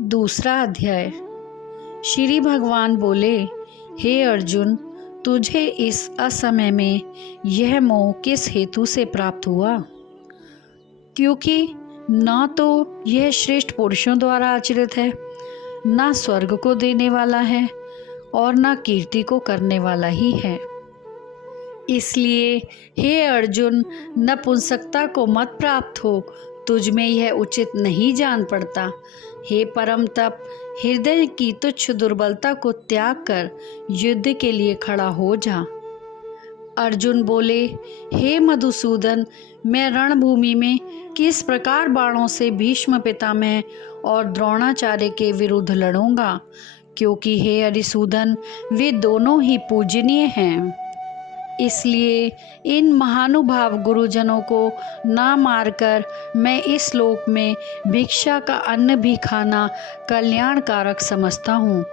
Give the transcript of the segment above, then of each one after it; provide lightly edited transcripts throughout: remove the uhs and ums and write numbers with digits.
दूसरा अध्याय। श्री भगवान बोले, हे अर्जुन, तुझे इस असमय में यह मोह किस हेतु से प्राप्त हुआ? क्योंकि न तो यह श्रेष्ठ पुरुषों द्वारा आचरित है, न स्वर्ग को देने वाला है और न कीर्ति को करने वाला ही है। इसलिए हे अर्जुन, नपुंसकता को मत प्राप्त हो, तुझ में यह उचित नहीं जान पड़ता। हे परम तप, हृदय की तुच्छ दुर्बलता को त्याग कर युद्ध के लिए खड़ा हो जा। अर्जुन बोले, हे मधुसूदन, मैं रणभूमि में किस प्रकार बाणों से भीष्म पितामह और द्रोणाचार्य के विरुद्ध लड़ूंगा, क्योंकि हे हरिसूदन, वे दोनों ही पूजनीय हैं। इसलिए इन महानुभाव गुरुजनों को ना मारकर मैं इस लोक में भिक्षा का अन्न भी खाना कल्याणकारक समझता हूँ,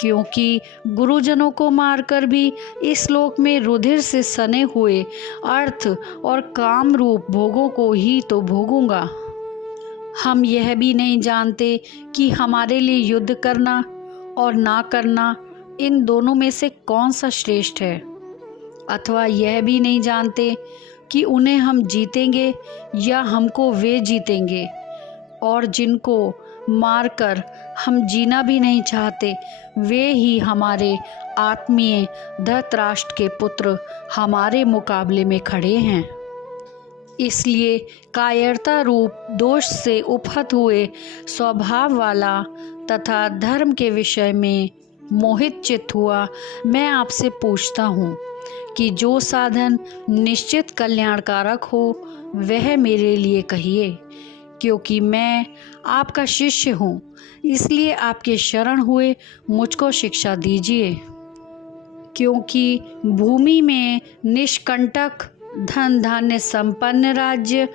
क्योंकि गुरुजनों को मारकर भी इस लोक में रुधिर से सने हुए अर्थ और काम रूप भोगों को ही तो भोगूंगा। हम यह भी नहीं जानते कि हमारे लिए युद्ध करना और ना करना, इन दोनों में से कौन सा श्रेष्ठ है, अथवा यह भी नहीं जानते कि उन्हें हम जीतेंगे या हमको वे जीतेंगे। और जिनको मारकर हम जीना भी नहीं चाहते, वे ही हमारे आत्मीय धृतराष्ट्र के पुत्र हमारे मुकाबले में खड़े हैं। इसलिए कायरता रूप दोष से उपहत हुए स्वभाव वाला तथा धर्म के विषय में मोहित चित्त हुआ मैं आपसे पूछता हूँ कि जो साधन निश्चित कल्याणकारक हो वह मेरे लिए कहिए, क्योंकि मैं आपका शिष्य हूँ। इसलिए आपके शरण हुए मुझको शिक्षा दीजिए। क्योंकि भूमि में निष्कंटक धन धान्य संपन्न राज्य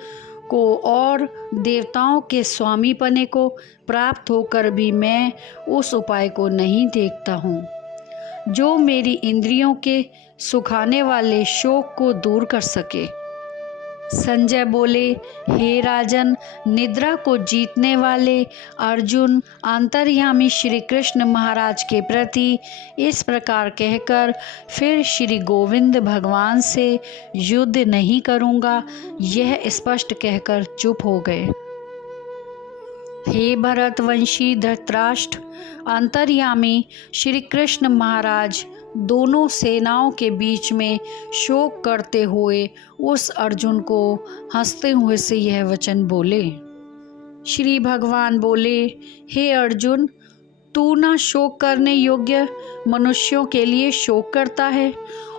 को और देवताओं के स्वामी पने को प्राप्त होकर भी मैं उस उपाय को नहीं देखता हूँ जो मेरी इंद्रियों के सुखाने वाले शोक को दूर कर सके। संजय बोले, हे राजन, निद्रा को जीतने वाले अर्जुन अंतर्यामी श्री कृष्ण महाराज के प्रति इस प्रकार कहकर फिर श्री गोविंद भगवान से युद्ध नहीं करूँगा यह स्पष्ट कहकर चुप हो गए। हे भरतवंशी धृतराष्ट्र, अंतर्यामी श्री कृष्ण महाराज दोनों सेनाओं के बीच में शोक करते हुए उस अर्जुन को हंसते हुए से यह वचन बोले। श्री भगवान बोले, हे अर्जुन, तू ना शोक करने योग्य मनुष्यों के लिए शोक करता है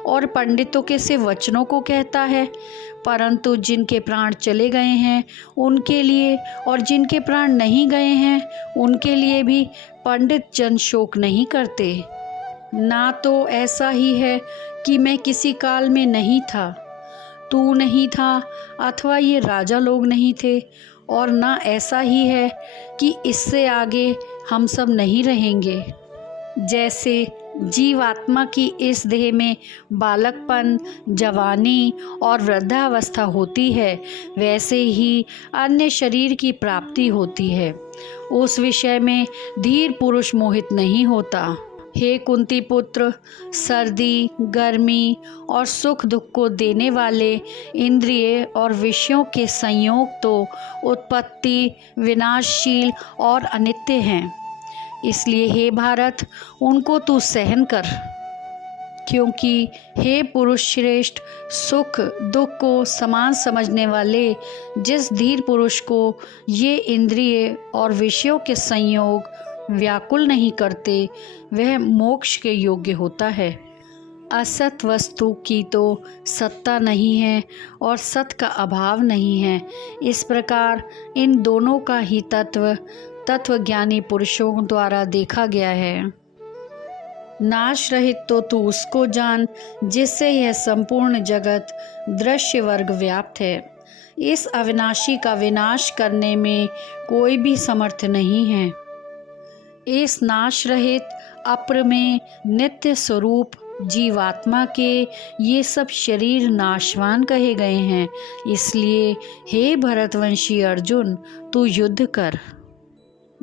और पंडितों के से वचनों को कहता है, परंतु जिनके प्राण चले गए हैं उनके लिए और जिनके प्राण नहीं गए हैं उनके लिए भी पंडित जन शोक नहीं करते। ना तो ऐसा ही है कि मैं किसी काल में नहीं था, तू नहीं था अथवा ये राजा लोग नहीं थे, और ना ऐसा ही है कि इससे आगे हम सब नहीं रहेंगे। जैसे जीवात्मा की इस देह में बालकपन, जवानी और वृद्धावस्था होती है, वैसे ही अन्य शरीर की प्राप्ति होती है। उस विषय में धीर पुरुष मोहित नहीं होता। हे कुंती पुत्र, सर्दी, गर्मी और सुख दुख को देने वाले इंद्रिय और विषयों के संयोग तो उत्पत्ति, विनाशशील और अनित्य हैं। इसलिए हे भारत, उनको तू सहन कर। क्योंकि हे पुरुष श्रेष्ठ, सुख दुख को समान समझने वाले जिस धीर पुरुष को ये इंद्रिय और विषयों के संयोग व्याकुल नहीं करते, वह मोक्ष के योग्य होता है। असत वस्तु की तो सत्ता नहीं है और सत का अभाव नहीं है। इस प्रकार इन दोनों का ही तत्वज्ञानी पुरुषों द्वारा देखा गया है। नाश रहित तो तू उसको जान जिससे यह संपूर्ण जगत दृश्य वर्ग व्याप्त है। इस अविनाशी का विनाश करने में कोई भी समर्थ नहीं है। इस नाश रहित अप्रमेय नित्य स्वरूप जीवात्मा के ये सब शरीर नाशवान कहे गए हैं। इसलिए हे भरतवंशी अर्जुन, तू युद्ध कर।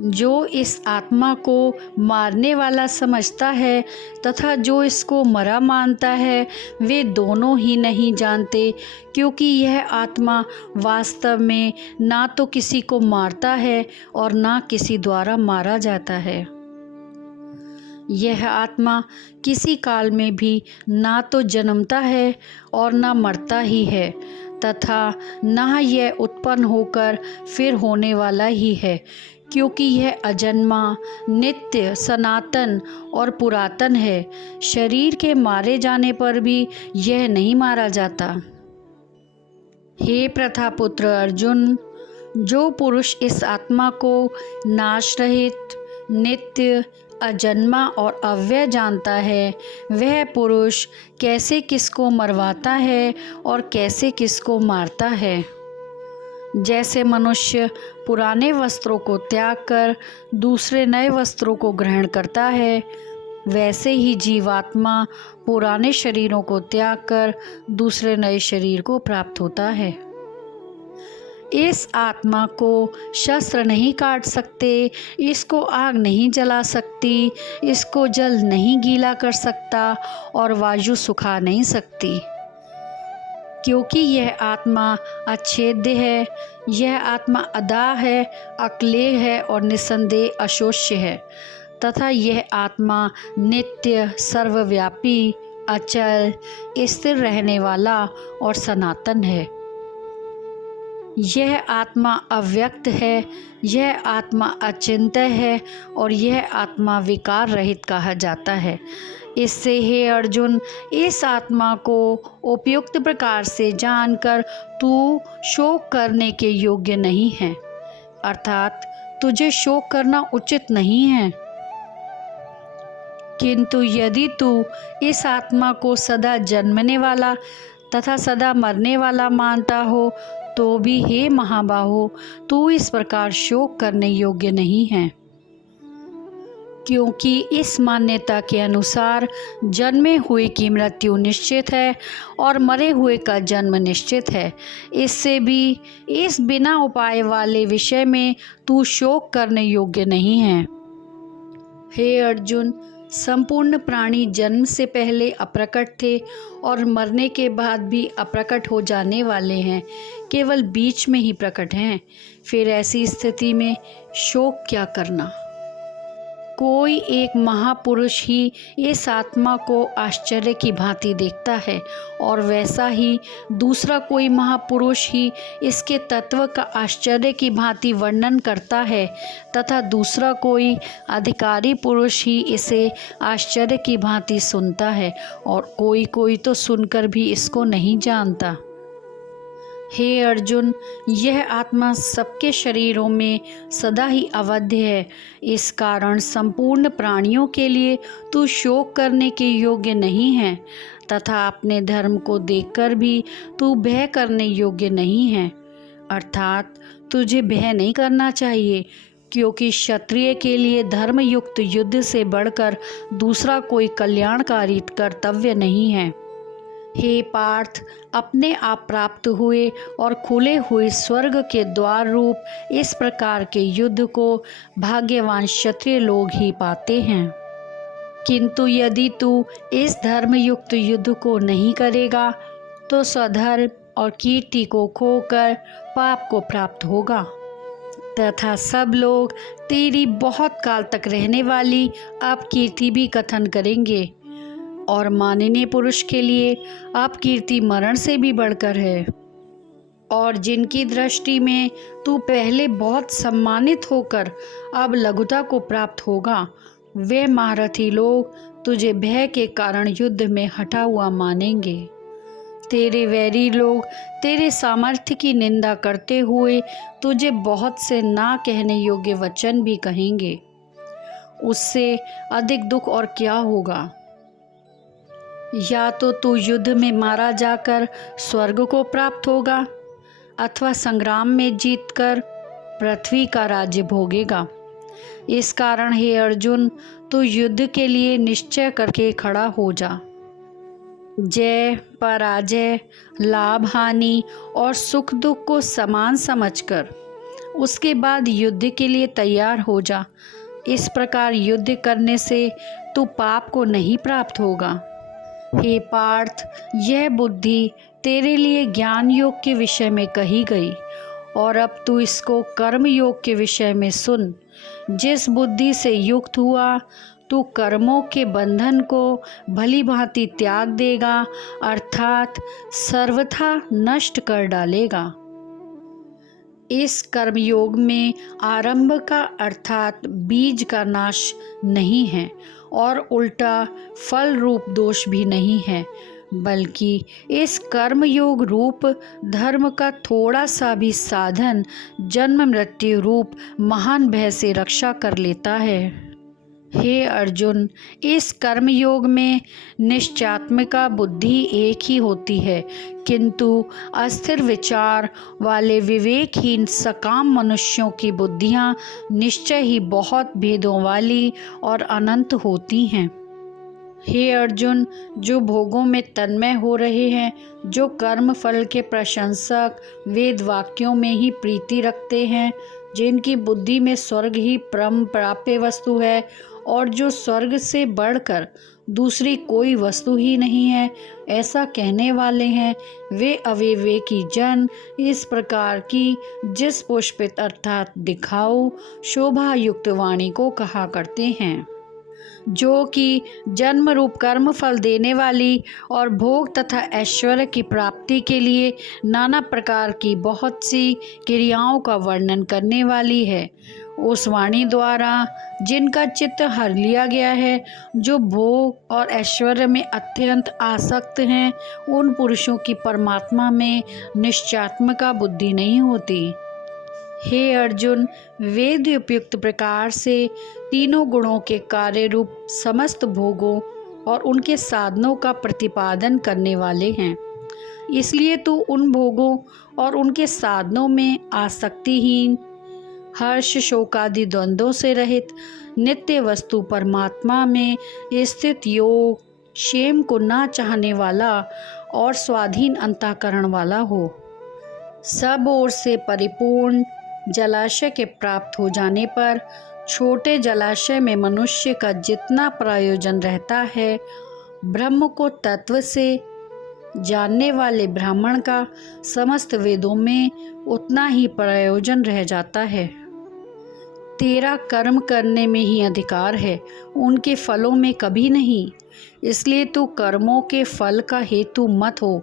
जो इस आत्मा को मारने वाला समझता है तथा जो इसको मरा मानता है, वे दोनों ही नहीं जानते, क्योंकि यह आत्मा वास्तव में ना तो किसी को मारता है और ना किसी द्वारा मारा जाता है। यह आत्मा किसी काल में भी ना तो जन्मता है और ना मरता ही है, तथा ना यह उत्पन्न होकर फिर होने वाला ही है, क्योंकि यह अजन्मा, नित्य, सनातन और पुरातन है। शरीर के मारे जाने पर भी यह नहीं मारा जाता। हे प्रथापुत्र अर्जुन, जो पुरुष इस आत्मा को नाश रहित, नित्य, अजन्मा और अव्यय जानता है, वह पुरुष कैसे किसको मरवाता है और कैसे किसको मारता है। जैसे मनुष्य पुराने वस्त्रों को त्याग कर दूसरे नए वस्त्रों को ग्रहण करता है, वैसे ही जीवात्मा पुराने शरीरों को त्याग कर दूसरे नए शरीर को प्राप्त होता है। इस आत्मा को शस्त्र नहीं काट सकते, इसको आग नहीं जला सकती, इसको जल नहीं गीला कर सकता और वायु सुखा नहीं सकती, क्योंकि यह आत्मा अच्छेद्य है। यह आत्मा अदा है, अक्लेय है और निसंदेह अशोष्य है, तथा यह आत्मा नित्य, सर्वव्यापी, अचल, स्थिर रहने वाला और सनातन है। यह आत्मा अव्यक्त है, यह आत्मा अचिंत्य है और यह आत्मा विकार रहित कहा जाता है। इससे हे अर्जुन, इस आत्मा को उपयुक्त प्रकार से जानकर तू शोक करने के योग्य नहीं है, अर्थात तुझे शोक करना उचित नहीं है। किंतु यदि तू इस आत्मा को सदा जन्मने वाला तथा सदा मरने वाला मानता हो, तो भी हे महाबाहो, तू इस प्रकार शोक करने योग्य नहीं है, क्योंकि इस मान्यता के अनुसार जन्मे हुए की मृत्यु निश्चित है और मरे हुए का जन्म निश्चित है। इससे भी इस बिना उपाय वाले विषय में तू शोक करने योग्य नहीं है। हे अर्जुन, संपूर्ण प्राणी जन्म से पहले अप्रकट थे और मरने के बाद भी अप्रकट हो जाने वाले हैं, केवल बीच में ही प्रकट हैं। फिर ऐसी स्थिति में शोक क्या करना। कोई एक महापुरुष ही इस आत्मा को आश्चर्य की भांति देखता है और वैसा ही दूसरा कोई महापुरुष ही इसके तत्व का आश्चर्य की भांति वर्णन करता है, तथा दूसरा कोई अधिकारी पुरुष ही इसे आश्चर्य की भांति सुनता है और कोई कोई तो सुनकर भी इसको नहीं जानता। हे अर्जुन, यह आत्मा सबके शरीरों में सदा ही अवध्य है। इस कारण संपूर्ण प्राणियों के लिए तू शोक करने के योग्य नहीं है, तथा अपने धर्म को देखकर भी तू भय करने योग्य नहीं है, अर्थात तुझे भय नहीं करना चाहिए, क्योंकि क्षत्रिय के लिए धर्मयुक्त युद्ध से बढ़कर दूसरा कोई कल्याणकारी कर्तव्य नहीं है। हे पार्थ, अपने आप प्राप्त हुए और खुले हुए स्वर्ग के द्वार रूप इस प्रकार के युद्ध को भाग्यवान क्षत्रिय लोग ही पाते हैं। किंतु यदि तू इस धर्मयुक्त युद्ध को नहीं करेगा, तो स्वधर्म और कीर्ति को खोकर पाप को प्राप्त होगा, तथा सब लोग तेरी बहुत काल तक रहने वाली अपकीर्ति भी कथन करेंगे, और माननीय पुरुष के लिए अपकीर्ति मरण से भी बढ़कर है। और जिनकी दृष्टि में तू पहले बहुत सम्मानित होकर अब लघुता को प्राप्त होगा, वे महारथी लोग तुझे भय के कारण युद्ध में हटा हुआ मानेंगे। तेरे वैरी लोग तेरे सामर्थ्य की निंदा करते हुए तुझे बहुत से ना कहने योग्य वचन भी कहेंगे। उससे अधिक दुख और क्या होगा। या तो तू युद्ध में मारा जाकर स्वर्ग को प्राप्त होगा, अथवा संग्राम में जीतकर पृथ्वी का राज्य भोगेगा। इस कारण हे अर्जुन, तू युद्ध के लिए निश्चय करके खड़ा हो जा। जय, पराजय, लाभ, हानि और सुख दुख को समान समझकर उसके बाद युद्ध के लिए तैयार हो जा। इस प्रकार युद्ध करने से तू पाप को नहीं प्राप्त होगा। हे पार्थ, यह बुद्धि तेरे लिए ज्ञान योग के विषय में कही गई और अब तू इसको कर्म योग के विषय में सुन। जिस बुद्धि से युक्त हुआ तू कर्मों के बंधन को भली भांति त्याग देगा, अर्थात सर्वथा नष्ट कर डालेगा। इस कर्मयोग में आरंभ का अर्थात बीज का नाश नहीं है और उल्टा फल रूप दोष भी नहीं है, बल्कि इस कर्मयोग रूप धर्म का थोड़ा सा भी साधन जन्म मृत्यु रूप महान भय से रक्षा कर लेता है। हे अर्जुन, इस कर्मयोग में निश्चयात्मिका बुद्धि एक ही होती है, किंतु अस्थिर विचार वाले विवेकहीन सकाम मनुष्यों की बुद्धियां निश्चय ही बहुत भेदों वाली और अनंत होती हैं। हे अर्जुन, जो भोगों में तन्मय हो रहे हैं, जो कर्म फल के प्रशंसक वेद वाक्यों में ही प्रीति रखते हैं, जिनकी बुद्धि में स्वर्ग ही परम प्राप्य वस्तु है और जो स्वर्ग से बढ़कर दूसरी कोई वस्तु ही नहीं है, ऐसा कहने वाले हैं, वे अविवेकी जन इस प्रकार की जिस पुष्पित अर्थात दिखाऊ शोभा युक्त वाणी को कहा करते हैं, जो कि जन्म रूप कर्म फल देने वाली और भोग तथा ऐश्वर्य की प्राप्ति के लिए नाना प्रकार की बहुत सी क्रियाओं का वर्णन करने वाली है। उस वाणी द्वारा जिनका चित्त हर लिया गया है, जो भोग और ऐश्वर्य में अत्यंत आसक्त हैं, उन पुरुषों की परमात्मा में निश्चयात्मिका बुद्धि नहीं होती। हे अर्जुन, वेद उपयुक्त प्रकार से तीनों गुणों के कार्य रूप समस्त भोगों और उनके साधनों का प्रतिपादन करने वाले हैं। इसलिए तू उन भोगों और उनके साधनों में आसक्तिहीन, हर्ष शोकादि द्वंद्वों से रहित, नित्य वस्तु परमात्मा में स्थित योग क्षेम को ना चाहने वाला और स्वाधीन अंतःकरण वाला हो। सब ओर से परिपूर्ण जलाशय के प्राप्त हो जाने पर छोटे जलाशय में मनुष्य का जितना प्रयोजन रहता है, ब्रह्म को तत्व से जानने वाले ब्राह्मण का समस्त वेदों में उतना ही प्रयोजन रह जाता है। तेरा कर्म करने में ही अधिकार है, उनके फलों में कभी नहीं। इसलिए तू कर्मों के फल का हेतु मत हो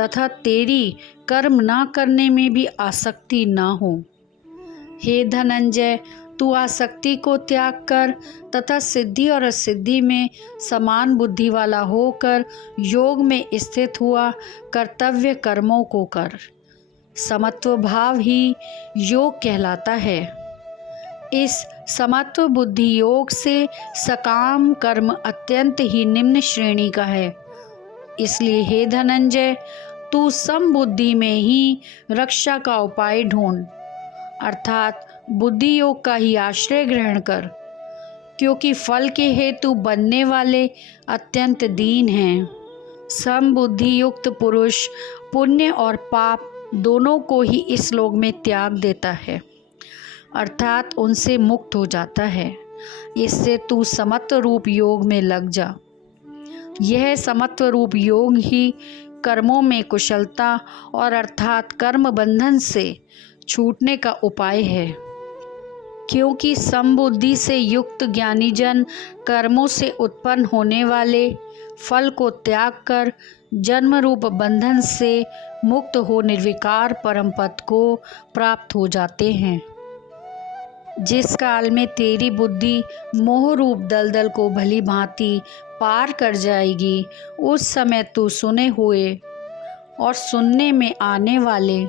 तथा तेरी कर्म ना करने में भी आसक्ति ना हो। हे धनंजय, तू आसक्ति को त्याग कर तथा सिद्धि और असिद्धि में समान बुद्धि वाला होकर योग में स्थित हुआ कर्तव्य कर्मों को कर। समत्व भाव ही योग कहलाता है। इस समत्व बुद्धि योग से सकाम कर्म अत्यंत ही निम्न श्रेणी का है। इसलिए हे धनंजय, तू समबुद्धि में ही रक्षा का उपाय ढूंढ, अर्थात बुद्धि योग का ही आश्रय ग्रहण कर, क्योंकि फल के हेतु बनने वाले अत्यंत दीन हैं। समबुद्धि युक्त पुरुष पुण्य और पाप दोनों को ही इस लोक में त्याग देता है, अर्थात उनसे मुक्त हो जाता है। इससे तू समत्व रूप योग में लग जा। यह समत्व रूप योग ही कर्मों में कुशलता और अर्थात कर्म बंधन से छूटने का उपाय है, क्योंकि समबुद्धि से युक्त ज्ञानी जन कर्मों से उत्पन्न होने वाले फल को त्याग कर जन्म रूप बंधन से मुक्त हो निर्विकार परम पद को प्राप्त हो जाते हैं। जिस काल में तेरी बुद्धि मोह रूप दलदल को भली भांति पार कर जाएगी, उस समय तू सुने हुए और सुनने में आने वाले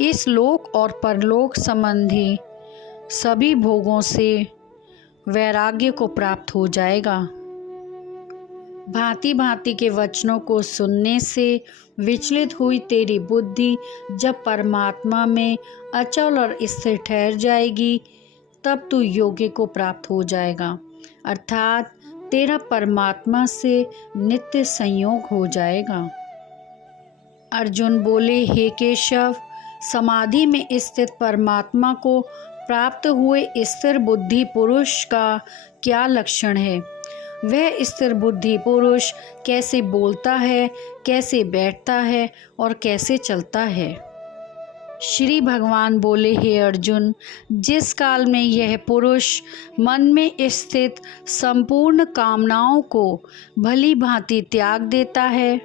इस लोक और परलोक संबंधी सभी भोगों से वैराग्य को प्राप्त हो जाएगा। भांति भांति के वचनों को सुनने से विचलित हुई तेरी बुद्धि जब परमात्मा में अचल और स्थिर ठहर जाएगी, तब तू योग्य को प्राप्त हो जाएगा, अर्थात तेरा परमात्मा से नित्य संयोग हो जाएगा। अर्जुन बोले, हे केशव, समाधि में स्थित परमात्मा को प्राप्त हुए स्थिर बुद्धि पुरुष का क्या लक्षण है? वह स्थिर बुद्धि पुरुष कैसे बोलता है, कैसे बैठता है और कैसे चलता है? श्री भगवान बोले, हे अर्जुन, जिस काल में यह पुरुष मन में स्थित संपूर्ण कामनाओं को भली भांति त्याग देता है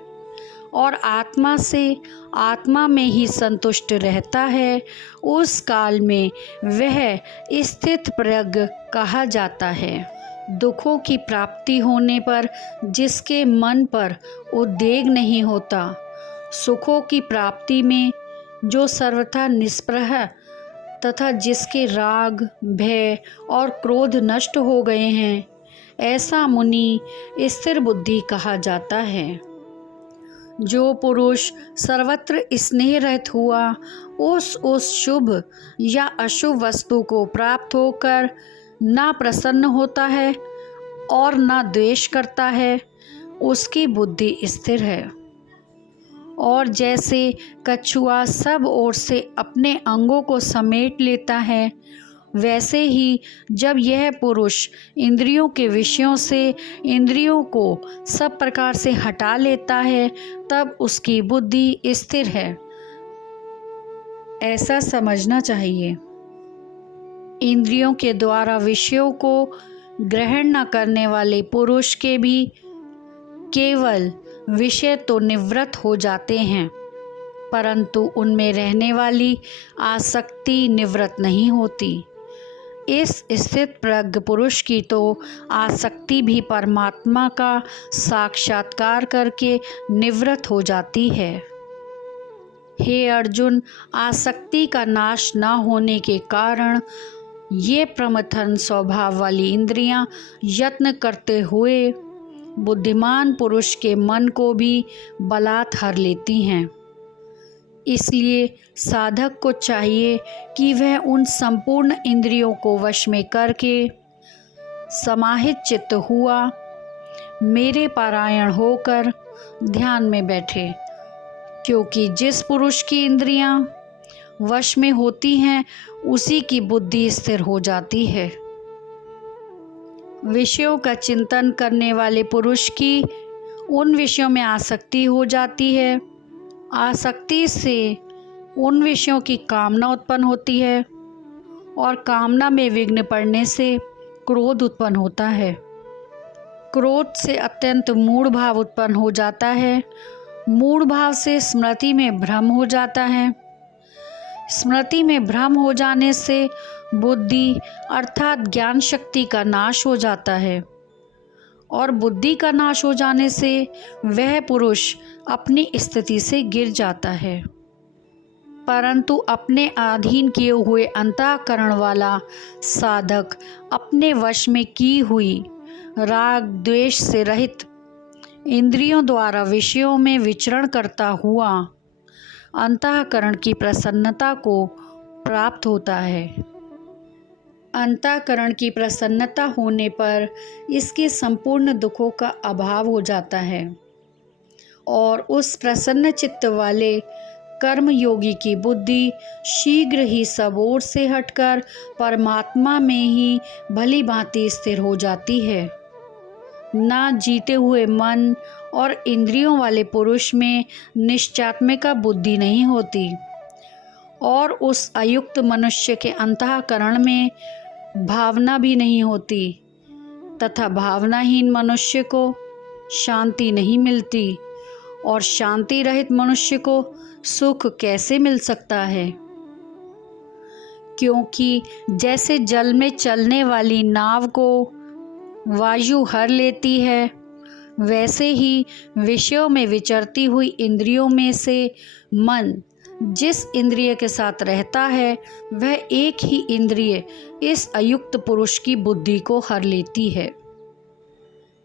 और आत्मा से आत्मा में ही संतुष्ट रहता है, उस काल में वह स्थित प्रज्ञ कहा जाता है। दुखों की प्राप्ति होने पर जिसके मन पर उद्वेग नहीं होता, सुखों की प्राप्ति में जो सर्वथा निष्प्रह तथा जिसके राग, भय और क्रोध नष्ट हो गए हैं, ऐसा मुनि स्थिर बुद्धि कहा जाता है। जो पुरुष सर्वत्र स्नेह रहित हुआ उस शुभ या अशुभ वस्तु को प्राप्त होकर ना प्रसन्न होता है और ना द्वेष करता है, उसकी बुद्धि स्थिर है। और जैसे कछुआ सब ओर से अपने अंगों को समेट लेता है, वैसे ही जब यह पुरुष इंद्रियों के विषयों से इंद्रियों को सब प्रकार से हटा लेता है, तब उसकी बुद्धि स्थिर है, ऐसा समझना चाहिए। इंद्रियों के द्वारा विषयों को ग्रहण न करने वाले पुरुष के भी केवल विषय तो निवृत्त हो जाते हैं, परंतु उनमें रहने वाली आसक्ति निवृत्त नहीं होती। इस स्थित प्रज्ञ पुरुष की तो आसक्ति भी परमात्मा का साक्षात्कार करके निवृत्त हो जाती है। हे अर्जुन, आसक्ति का नाश न होने के कारण ये प्रमथन स्वभाव वाली इंद्रियां यत्न करते हुए बुद्धिमान पुरुष के मन को भी बलात् हर लेती हैं। इसलिए साधक को चाहिए कि वह उन संपूर्ण इंद्रियों को वश में करके समाहित चित्त हुआ मेरे पारायण होकर ध्यान में बैठे, क्योंकि जिस पुरुष की इंद्रियां वश में होती हैं उसी की बुद्धि स्थिर हो जाती है। विषयों का चिंतन करने वाले पुरुष की उन विषयों में आसक्ति हो जाती है, आसक्ति से उन विषयों की कामना उत्पन्न होती है और कामना में विघ्न पड़ने से क्रोध उत्पन्न होता है। क्रोध से अत्यंत मूढ़ भाव उत्पन्न हो जाता है, मूढ़ भाव से स्मृति में भ्रम हो जाता है, स्मृति में भ्रम हो जाने से बुद्धि अर्थात ज्ञान शक्ति का नाश हो जाता है और बुद्धि का नाश हो जाने से वह पुरुष अपनी स्थिति से गिर जाता है। परंतु अपने अधीन किए हुए अंतःकरण वाला साधक अपने वश में की हुई राग द्वेष से रहित इंद्रियों द्वारा विषयों में विचरण करता हुआ अंतःकरण की प्रसन्नता को प्राप्त होता है। अंतःकरण की प्रसन्नता होने पर इसके संपूर्ण दुखों का अभाव हो जाता है और उस प्रसन्न चित्त वाले कर्म योगी की बुद्धि शीघ्र ही सब ओर से हटकर परमात्मा में ही भली भांति स्थिर हो जाती है। ना जीते हुए मन और इंद्रियों वाले पुरुष में निश्चयात्मिका बुद्धि नहीं होती और उस अयुक्त मनुष्य के अंतःकरण में भावना भी नहीं होती तथा भावनाहीन मनुष्य को शांति नहीं मिलती और शांति रहित मनुष्य को सुख कैसे मिल सकता है? क्योंकि जैसे जल में चलने वाली नाव को वायु हर लेती है, वैसे ही विषयों में विचरती हुई इंद्रियों में से मन जिस इंद्रिय के साथ रहता है वह एक ही इंद्रिय इस अयुक्त पुरुष की बुद्धि को हर लेती है।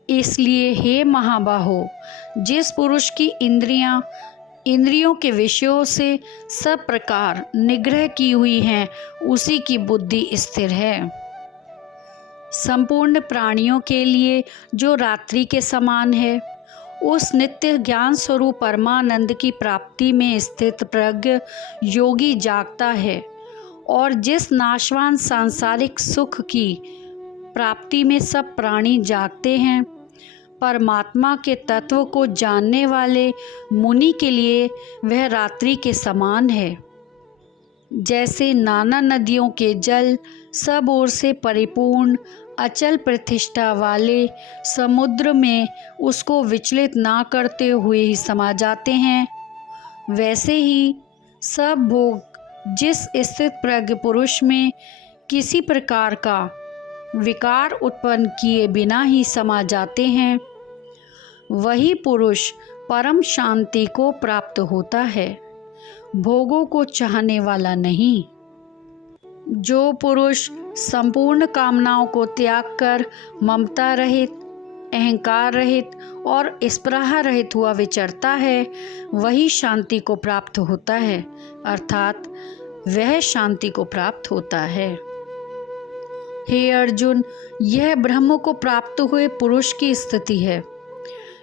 इसलिए हे महाबाहो, जिस पुरुष की इंद्रियां इंद्रियों के विषयों से सब प्रकार निग्रह की हुई हैं, उसी की बुद्धि स्थिर है। संपूर्ण प्राणियों के लिए जो रात्रि के समान है उस नित्य ज्ञान स्वरूप परमानंद की प्राप्ति में स्थित प्रज्ञ योगी जागता है और जिस नाशवान सांसारिक सुख की प्राप्ति में सब प्राणी जागते हैं, परमात्मा के तत्व को जानने वाले मुनि के लिए वह रात्रि के समान है। जैसे नाना नदियों के जल सब ओर से परिपूर्ण अचल प्रतिष्ठा वाले समुद्र में उसको विचलित ना करते हुए ही समा जाते हैं, वैसे ही सब भोग जिस स्थित प्रज्ञ पुरुष में किसी प्रकार का विकार उत्पन्न किए बिना ही समा जाते हैं, वही पुरुष परम शांति को प्राप्त होता है, भोगों को चाहने वाला नहीं। जो पुरुष संपूर्ण कामनाओं को त्याग कर ममता रहित, अहंकार रहित और स्पृहा रहित हुआ विचरता है, वही शांति को प्राप्त होता है, अर्थात वह शांति को प्राप्त होता है। हे अर्जुन, यह ब्रह्म को प्राप्त हुए पुरुष की स्थिति है।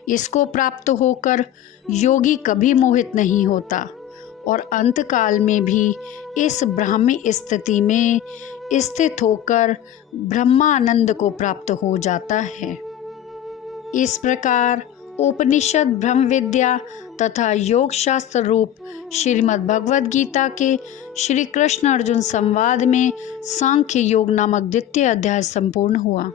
इसको प्राप्त होकर योगी कभी मोहित नहीं होता और अंतकाल में भी इस ब्राह्मी स्थिति में स्थित होकर ब्रह्मानंद को प्राप्त हो जाता है। इस प्रकार उपनिषद ब्रह्म विद्या तथा योग शास्त्र रूप श्रीमद् भगवद गीता के श्री कृष्ण अर्जुन संवाद में सांख्य योग नामक द्वितीय अध्याय संपूर्ण हुआ।